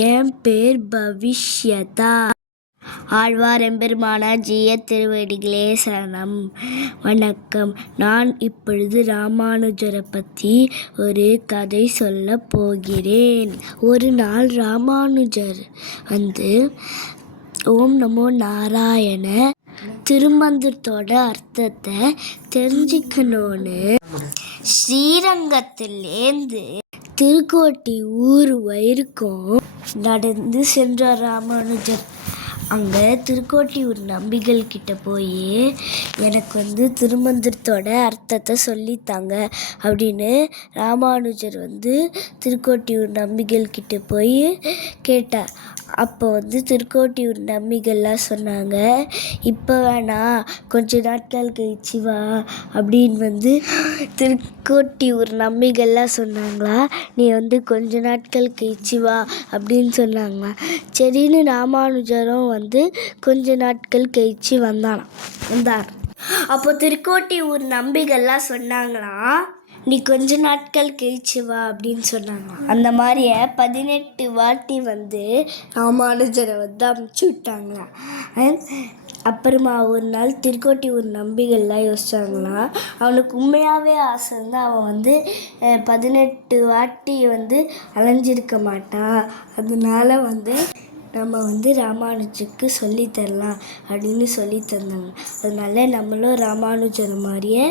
என் பேர் பவிஷ்யதா. ஆழ்வார் எம்பெருமானார் ஜீய திருவடிகளே சரணம். வணக்கம். நான் இப்பொழுது ராமானுஜரை பற்றி ஒரு கதை சொல்ல போகிறேன். ஒரு நாள் ராமானுஜர் ஓம் நமோ நாராயண திருமந்திரத்தோட அர்த்தத்தை தெரிஞ்சுக்கணும்னு ஸ்ரீரங்கத்திலேருந்து திருக்கோட்டி ஊர் வரைக்கும் நடந்து சென்றார் ராமானுஜர். அங்கே திருக்கோட்டியூர் நம்பிகள் கிட்ட போய் எனக்கு திருமந்திரத்தோட அர்த்தத்தை சொல்லித்தாங்க அப்படின்னு ராமானுஜர் திருக்கோட்டியூர் நம்பிகள் கிட்ட போய் கேட்டார். அப்போ திருக்கோட்டியூர் நம்பிகள்லாம் சொன்னாங்க, இப்போ வேணாம், கொஞ்ச நாட்கள் கழிச்சு வா அப்படின்னு திருக்கோட்டியூர் நம்பிகள்லாம் சொன்னாங்களா. நீ கொஞ்ச நாட்கள் கழிச்சு வா அப்படின்னு சொன்னாங்களா. சரின்னு ராமானுஜரும் கொஞ்ச நாட்கள் கழிச்சு வந்தார். அப்போ திருக்கோட்டியூர் நம்பிகள்லாம் சொன்னாங்களாம், நீ கொஞ்ச நாட்கள் கழிச்சு வா அப்படின்னு சொன்னாங்க. அந்த மாதிரியே 18 வாட்டி ராமானுஜரை அமுச்சு விட்டாங்களாம். அப்புறமா ஒரு நாள் திருக்கோட்டியூர் நம்பிகள்லாம் யோசிச்சாங்களாம், அவனுக்கு உண்மையாகவே ஆசை இருந்தால் அவன் 18 வாட்டி அலைஞ்சிருக்க மாட்டான். அதனால நம்ம ராமானுஜருக்கு சொல்லித்தரலாம் அப்படின்னு சொல்லி தந்தாங்க. அதனால நம்மளும் ராமானுஜர் மாதிரியே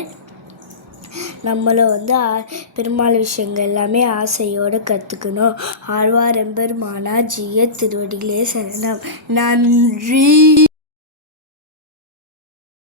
நம்மளும் பெருமாள் விஷயங்கள் எல்லாமே ஆசையோடு கற்றுக்கணும். ஆழ்வார் எம்பெருமானார் ஜீய திருவடிகளே சரணம். நன்றி.